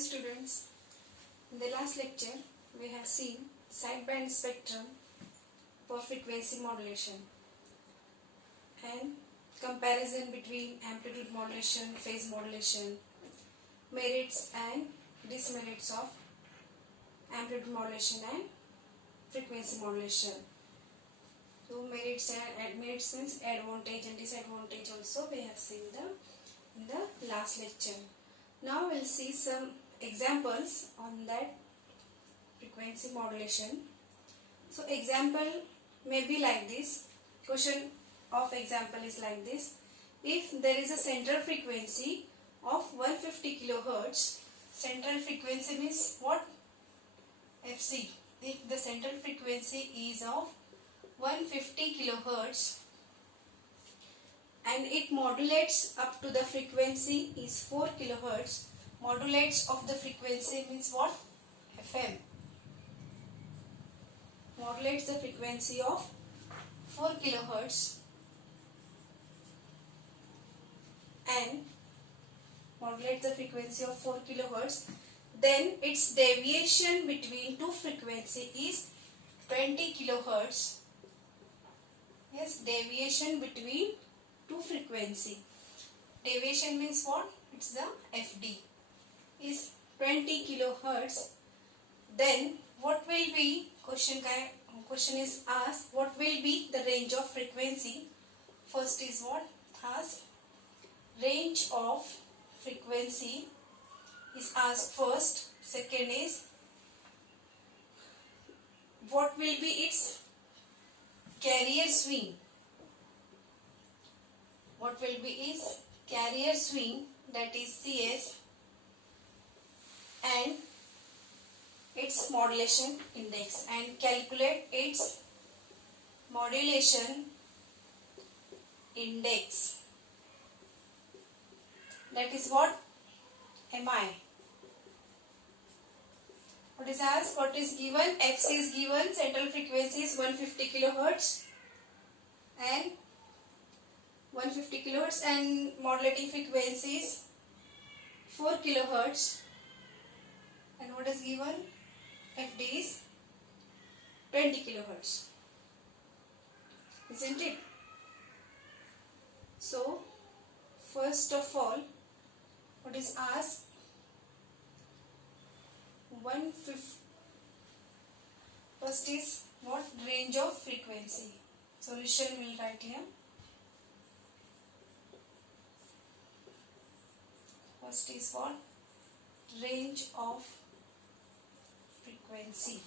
students, in the last lecture we have seen sideband spectrum for frequency modulation and comparison between amplitude modulation, phase modulation, merits and demerits of amplitude modulation and frequency modulation. So merits means advantage and disadvantage also we have seen in the last lecture. Now we'll see some examples on that frequency modulation. So example may be like this. Question of example is like this. If there is a central frequency of 150 kilohertz, central frequency means what? FC. If the central frequency is of 150 kilohertz and it modulates up to the frequency is 4 kilohertz, modulates of the frequency means what? FM. Modulates the frequency of 4 kilohertz and modulates the frequency of 4 kilohertz, then its deviation between two frequency is 20 kilohertz. Yes, deviation between two frequency. Deviation means what? It's the FD. Is 20 kilohertz. Then what will be? Question is asked. What will be the range of frequency? First is what? Asked. Range of frequency is asked first. Second is what will be its carrier swing? What will be its carrier swing, that is CS, and its modulation index, and calculate its modulation index, that is what? MI. What is asked? What is given? FC is given, central frequency is 150 kilohertz and 150 kilohertz and modulating frequency is 4 kilohertz, and what is given? FD is 20 kilohertz, isn't it? So first of all, what is asked? 150. First is what? Range of frequency. Solution will write here. First is what? Range of frequency.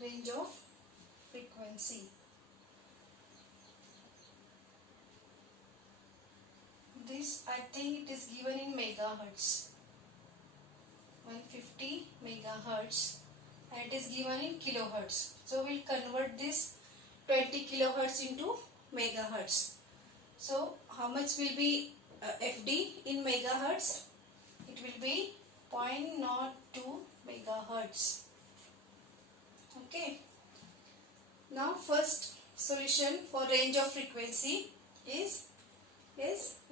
Range of frequency. This I think it is given in megahertz. 150 megahertz and it is given in kilohertz. So we'll convert this 20 kilohertz into megahertz. So how much will be FD in megahertz? It will be 0.02 megahertz. Okay. Now first solution for range of frequency is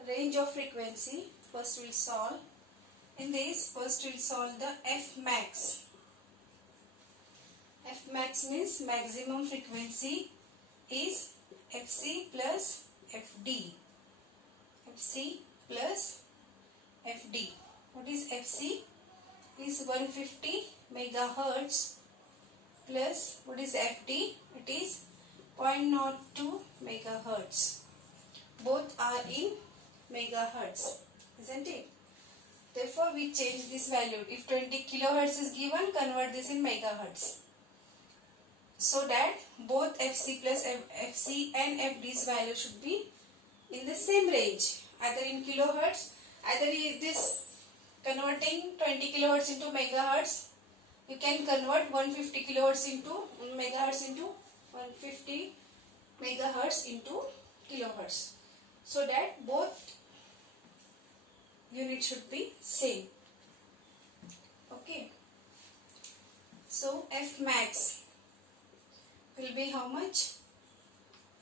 range of frequency. First we'll solve. In this, first we'll solve the F max. F max means maximum frequency is FC plus FD. FC plus FD. What is FC? Is 150 megahertz plus what is FD? It is 0.02 megahertz. Both are in megahertz, isn't it? Therefore, we change this value. If 20 kilohertz is given, convert this in megahertz. So that both FC plus FC and FD's value should be in the same range. Either in kilohertz, either this converting 20 kilohertz into megahertz, you can convert 150 kilohertz into megahertz into 150 megahertz into kilohertz. So that both unit should be same. Okay. So F max will be how much?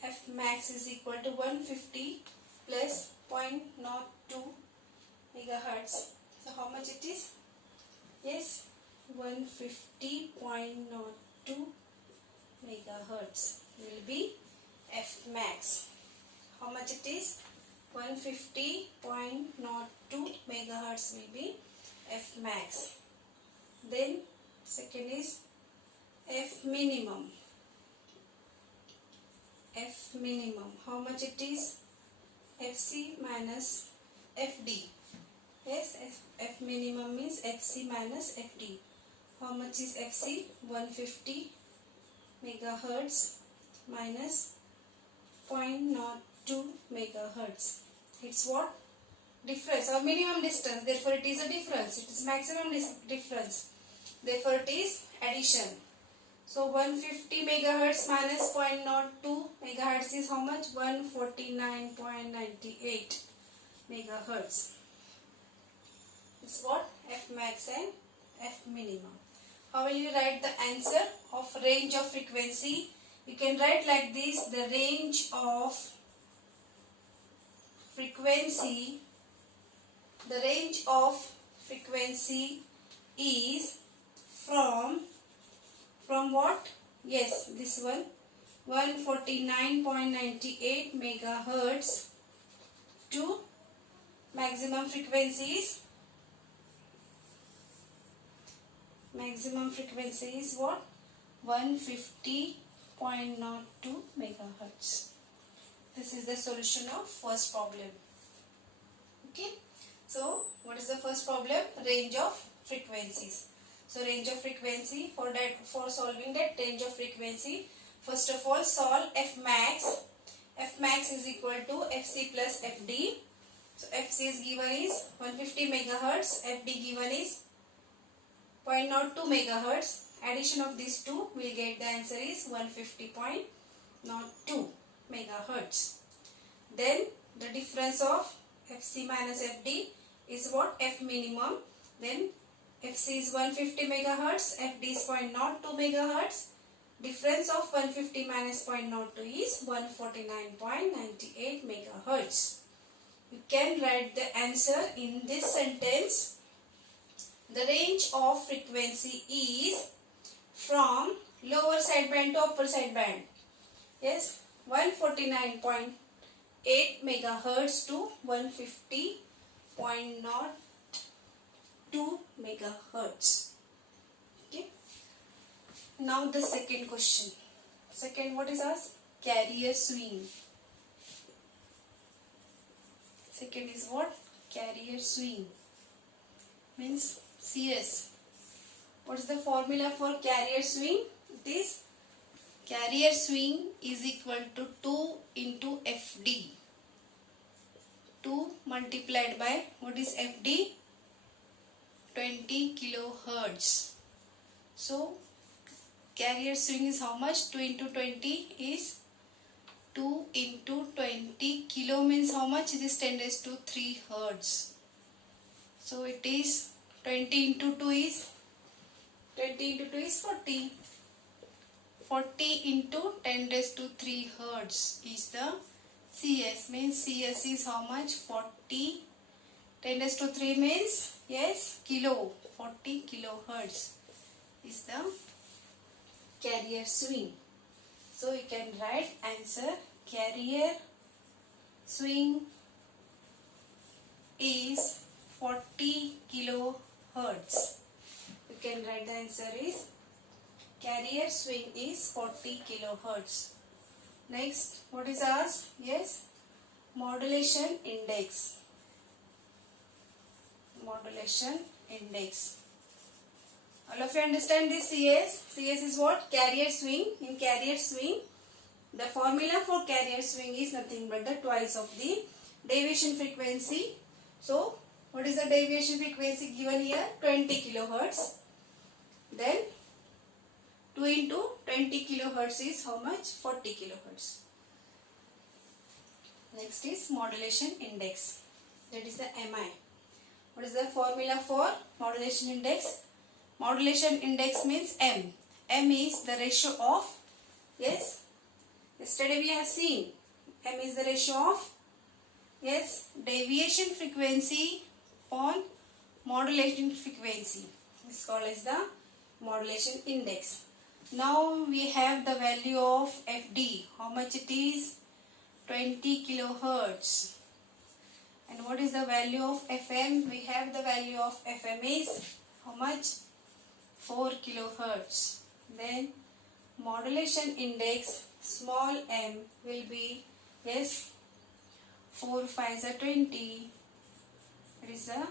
F max is equal to 150 plus 0.02 megahertz. So how much it is? Yes, 150.02 megahertz will be F max. How much it is? 150.02 megahertz will be F max. Then second is F minimum. F minimum. How much it is? FC minus FD. Yes, F minimum means FC minus FD. How much is FC? 150 megahertz minus 0.02 megahertz. It's what? Difference or minimum distance. Therefore, it is a difference. It is maximum difference. Therefore, it is addition. So, 150 megahertz minus 0.02 megahertz is how much? 149.98 megahertz. It's what? F max and F minimum. How will you write the answer of range of frequency? You can write like this: the range of frequency, is from what? Yes, this one, 149.98 megahertz to maximum frequency is what? 150.02 megahertz. This is the solution of first problem. Okay. So, what is the first problem? Range of frequencies. So, range of frequency, for solving that range of frequency, first of all solve F max. F max is equal to FC plus FD. So, FC is given is 150 megahertz, FD given is 0.02 megahertz. Addition of these two will get the answer is 150.02 megahertz. Then the difference of FC minus FD is what? F minimum. Then FC is 150 megahertz, FD is 0.02 megahertz. Difference of 150 minus 0.02 is 149.98 megahertz. You can write the answer in this sentence. The range of frequency is from lower sideband to upper sideband. Yes, 149.8 megahertz to 150.02 megahertz. Okay. Now the second question. Second, what is asked? Carrier swing. Second is what? Carrier swing. Means CS. What is the formula for carrier swing? It is carrier swing is equal to 2 into FD. 2 multiplied by what is FD? 20 kilohertz. So, carrier swing is how much? 2 into 20 is 2 into 20 kilo means how much? It is 10 raised to 3 hertz. So, it is 20 into 2 is 40. 40 into 10 raised to 3 hertz is the CS. Means CS is how much? 40. 10 raised to 3 means, yes, kilo. 40 kilohertz is the carrier swing. So you can write answer carrier swing is 40 kilohertz. You can write the answer is carrier swing is 40 kilohertz. Next, what is asked? Yes, modulation index. Modulation index. All of you understand this CS? CS is what? Carrier swing. In carrier swing, the formula for carrier swing is nothing but the twice of the deviation frequency. So, what is the deviation frequency given here? 20 kilohertz. Then 2 into 20 kilohertz is how much? 40 kilohertz. Next is modulation index. That is the MI. What is the formula for modulation index? Modulation index means M. M is the ratio of, yes, yesterday we have seen, M is the ratio of, yes, deviation frequency upon modulating frequency is called as the modulation index. Now we have the value of FD. How much it is? 20 kilohertz. And what is the value of FM? We have the value of FM is how much? 4 kilohertz. Then modulation index small m will be, yes, 4 5s are 20. It is the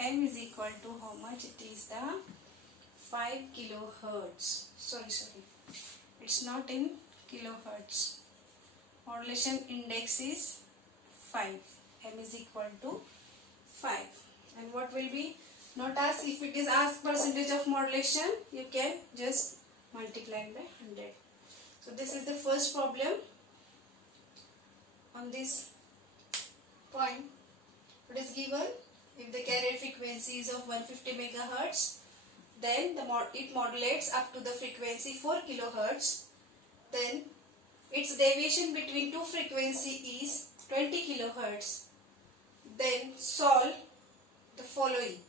m is equal to how much? It is the 5 kilohertz. Sorry. It's not in kilohertz. Modulation index is 5. M is equal to 5. And what will be? Not asked. If it is asked percentage of modulation, you can just multiply by 100. So this is the first problem on this point. It is given if the carrier frequency is of 150 megahertz, then it modulates up to the frequency 4 kilohertz. Then its deviation between two frequency is 20 kilohertz. Then solve the following.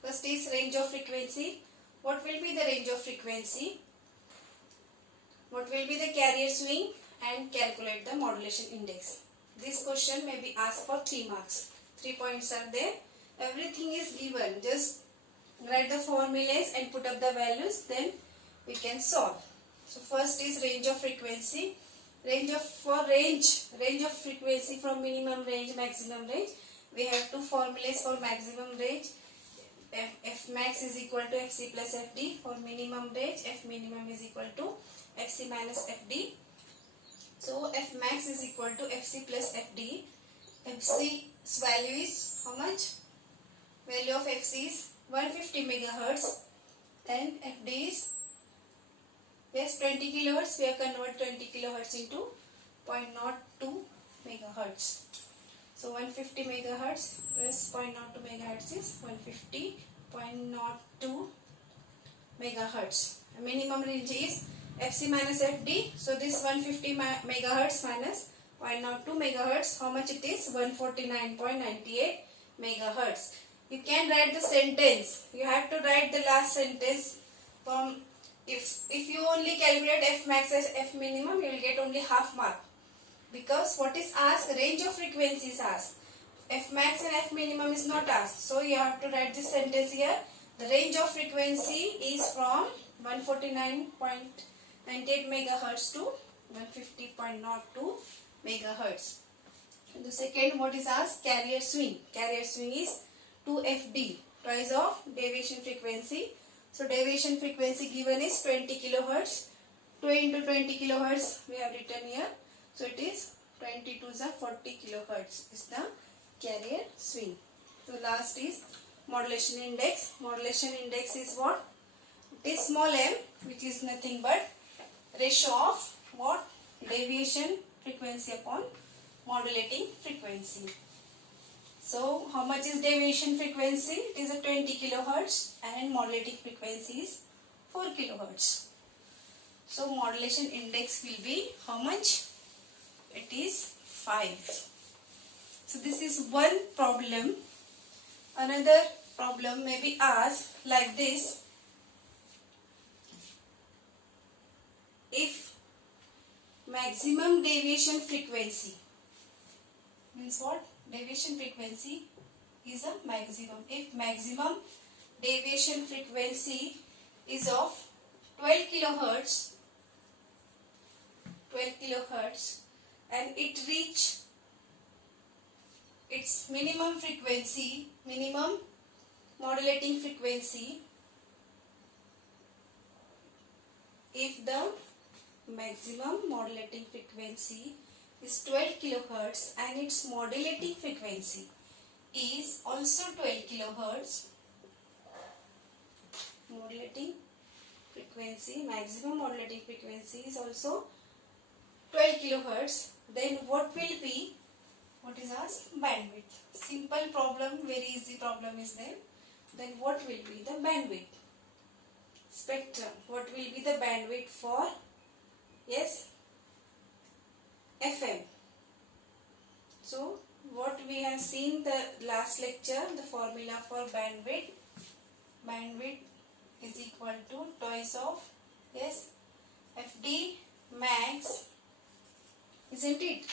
First is range of frequency. What will be the range of frequency? What will be the carrier swing? And calculate the modulation index. This question may be asked for 3 marks. 3 points are there. Everything is given. Just write the formulas and put up the values. Then we can solve. So first is range of frequency. Range of frequency from minimum range, maximum range. We have two formulas for maximum range. F max is equal to Fc plus Fd. For minimum range, F minimum is equal to Fc minus Fd. So F max is equal to Fc plus Fd. Fc's value is how much? Value of Fc is 150 megahertz. And Fd is, yes, 20 kilohertz. We have converted 20 kilohertz into 0.02 megahertz. So 150 megahertz plus 0.02 megahertz is 150.02 megahertz. Minimum range is Fc minus Fd. So this 150 megahertz minus 0.02 megahertz, how much it is? 149.98 megahertz. You can write the sentence. You have to write the last sentence from, if you only calculate F max as F minimum, you will get only half mark. Because what is asked, range of frequency is asked. F max and F minimum is not asked. So you have to write this sentence here. The range of frequency is from 149.98 megahertz to 150.02 megahertz. And the second, what is asked? Carrier swing. Carrier swing is 2FD, twice of deviation frequency. So deviation frequency given is 20 kilohertz. 2 into 20 kilohertz we have written here. So it is 20 to the 40 kilohertz is the carrier swing. So last is modulation index. Modulation index is what? It is small m, which is nothing but ratio of what? Deviation frequency upon modulating frequency. So how much is deviation frequency? It is a 20 kilohertz and modulating frequency is 4 kilohertz. So modulation index will be how much? It is 5. So this is one problem. Another problem may be asked like this. If maximum deviation frequency means what? Deviation frequency is a maximum. If maximum deviation frequency is of 12 kilohertz and it reach its minimum frequency, minimum modulating frequency, if the maximum modulating frequency is 12 kilohertz and its modulating frequency is also 12 kilohertz, modulating frequency, maximum modulating frequency is also 12 kilohertz, then what will be, what is asked? Bandwidth. Simple problem, very easy problem is there. Then what will be the bandwidth? Spectrum. What will be the bandwidth for, yes, FM? So what we have seen the last lecture, the formula for bandwidth. Bandwidth is equal to twice of, yes, FD max, isn't it?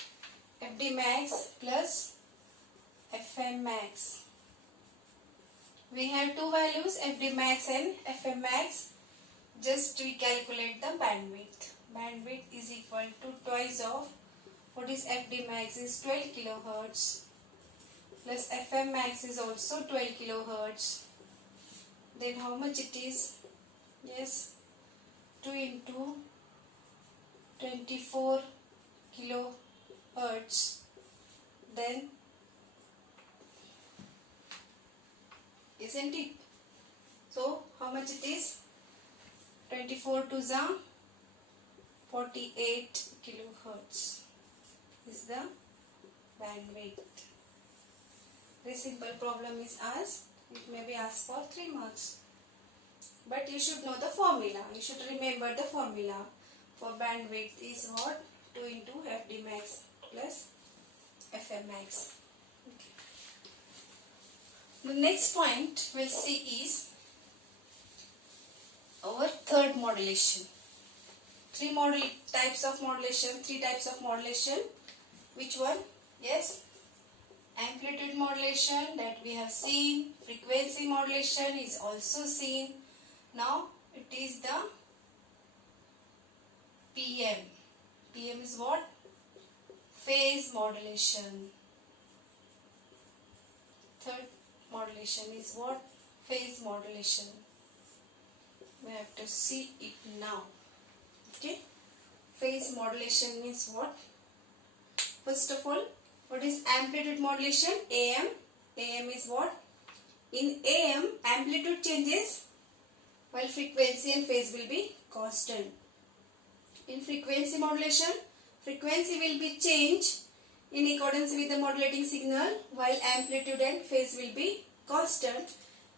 FD max plus FM max. We have two values, FD max and FM max. Just we calculate the bandwidth. Bandwidth is equal to twice of, what is FD max is 12 kilohertz plus FM max is also 12 kilohertz. Then how much it is? Yes, 2 into 24 kilohertz. Then, isn't it? So how much it is? 24 to the 48 kilohertz is the bandwidth. This simple problem is asked. It may be asked for 3 marks. But you should know the formula. You should remember the formula for bandwidth is what? 2 into FD max plus FM max. Okay. The next point we'll see is our third modulation. Three types of modulation. Which one? Yes, amplitude modulation that we have seen. Frequency modulation is also seen. Now it is the PM. PM is what? Phase modulation. Third modulation is what? Phase modulation. We have to see it now. Okay. Phase modulation means what? First of all, what is amplitude modulation? AM. AM is what? In AM, amplitude changes while frequency and phase will be constant. In frequency modulation, frequency will be changed in accordance with the modulating signal while amplitude and phase will be constant.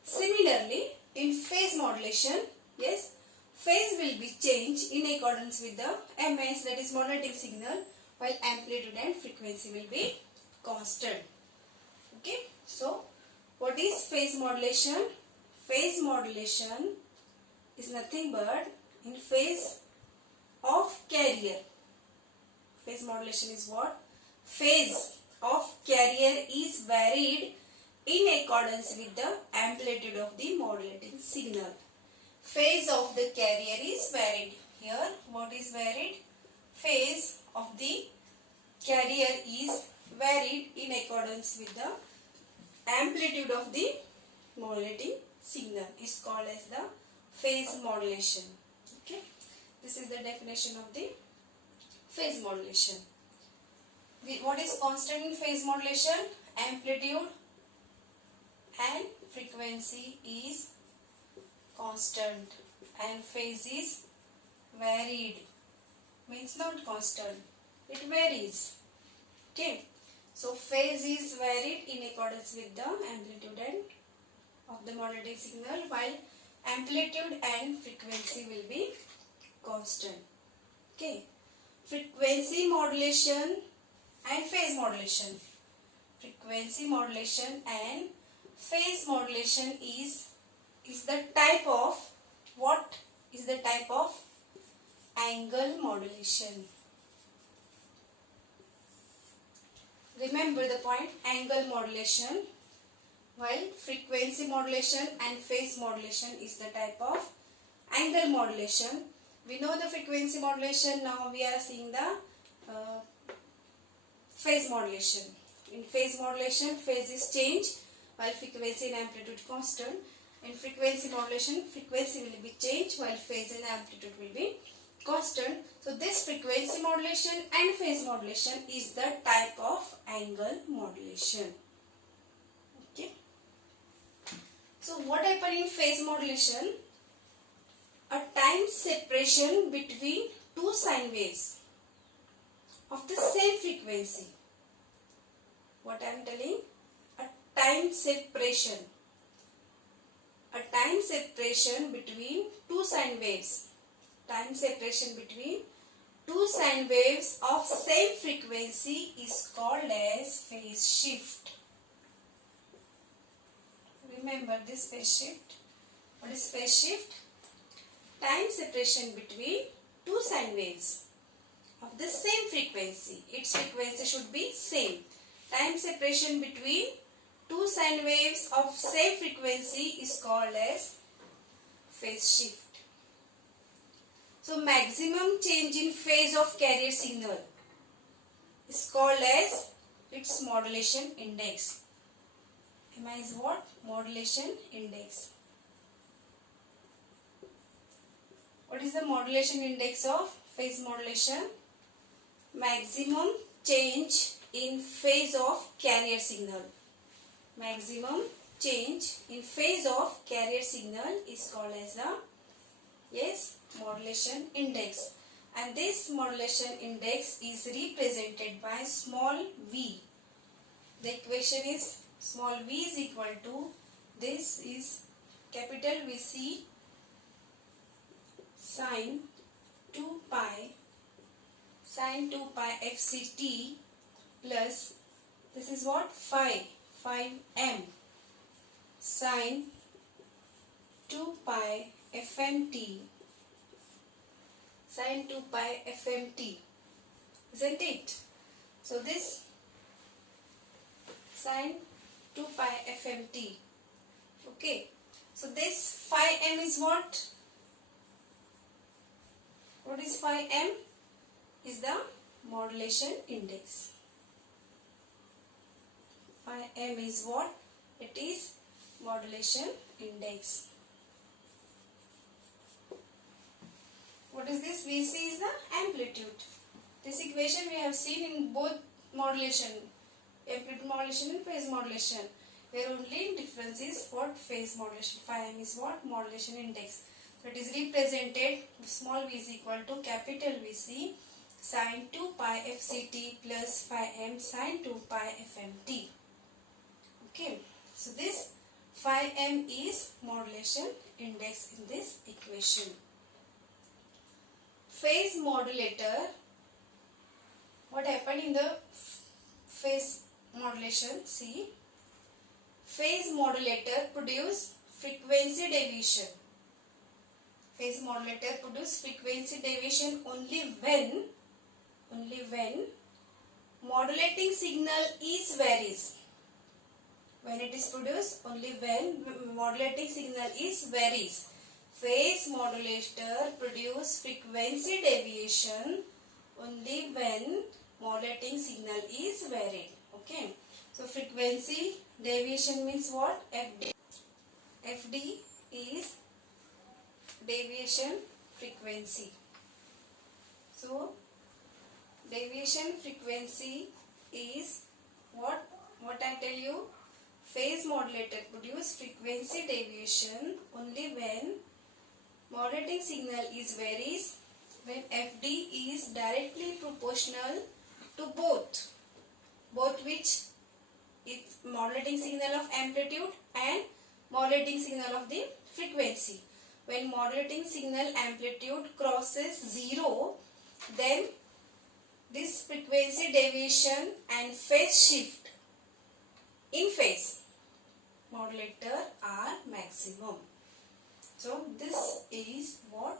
Similarly, in phase modulation, yes, phase will be changed in accordance with the MS, that is modulating signal, while amplitude and frequency will be constant. Okay, so what is phase modulation? Phase modulation is nothing but in phase of carrier. Phase modulation is what? Phase of carrier is varied in accordance with the amplitude of the modulating signal. Phase of the carrier is varied. Here, what is varied? Phase of the carrier is varied in accordance with the amplitude of the modulating signal is called as the phase modulation. Okay, this is the definition of the phase modulation. What is constant in phase modulation? Amplitude and frequency is constant and phase is varied, means not constant, it varies. Okay, so phase is varied in accordance with the amplitude and of the modulating signal while amplitude and frequency will be constant. Okay, frequency modulation and phase modulation. Frequency modulation and phase modulation is the type of, what is the type of angle modulation. Remember the point, angle modulation, while frequency modulation and phase modulation is the type of angle modulation. We know the frequency modulation, now we are seeing the phase modulation. In phase modulation, phase is changed while frequency and amplitude constant. In frequency modulation, frequency will be changed while phase and amplitude will be constant. So this frequency modulation and phase modulation is the type of angle modulation. Okay. So what happens in phase modulation? A time separation between two sine waves of the same frequency. What I am telling? A time separation. A time separation between two sine waves. Time separation between two sine waves of same frequency is called as phase shift. Remember this phase shift. What is phase shift? Time separation between two sine waves of the same frequency. Its frequency should be same. Time separation between two sine waves of same frequency is called as phase shift. So maximum change in phase of carrier signal is called as its modulation index. MI is what? Modulation index. What is the modulation index of phase modulation? Maximum change in phase of carrier signal. Maximum change in phase of carrier signal is called as the modulation index. And this modulation index is represented by small v. The equation is small v is equal to, this is capital VC sine 2 pi fct plus, this is what? 5m sine 2 pi fmt, sine 2 pi fmt, isn't it? So this sine 2 pi fmt. Okay. So this phi m is what? What is phi m? Is the modulation index. Phi m is what? It is modulation index. What is this? Vc is the amplitude. This equation we have seen in both modulation, amplitude modulation and phase modulation, where only difference is what? Phase modulation. Phi m is what? Modulation index. So it is represented, small v is equal to capital VC sine 2 pi fct plus phi m sine 2 pi fmt. Okay. So this phi m is modulation index in this equation. Phase modulator. What happened in the phase modulation? See, phase modulator produce frequency deviation. Phase modulator produce frequency deviation only when modulating signal is varies. When it is produced, only when modulating signal is varies. Phase modulator produce frequency deviation only when modulating signal is varied. Okay. So frequency deviation means what? FD. FD is deviation frequency. So deviation frequency is what? What I tell you? Phase modulator produce frequency deviation only when modulating signal is varies, when FD is directly proportional to both which is modulating signal of amplitude and modulating signal of the frequency. When modulating signal amplitude crosses 0, then this frequency deviation and phase shift in phase modulator are maximum. So this is what?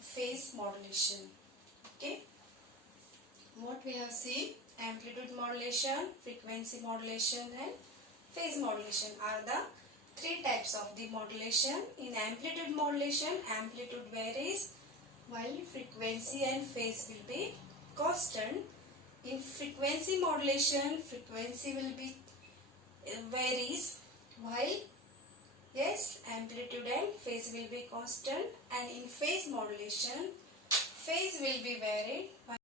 Phase modulation. Okay. What we have seen? Amplitude modulation, frequency modulation and phase modulation are the three types of the modulation. In amplitude modulation, amplitude varies while frequency and phase will be constant. In frequency modulation, frequency will be varies while amplitude and phase will be constant, and in phase modulation, phase will be varied while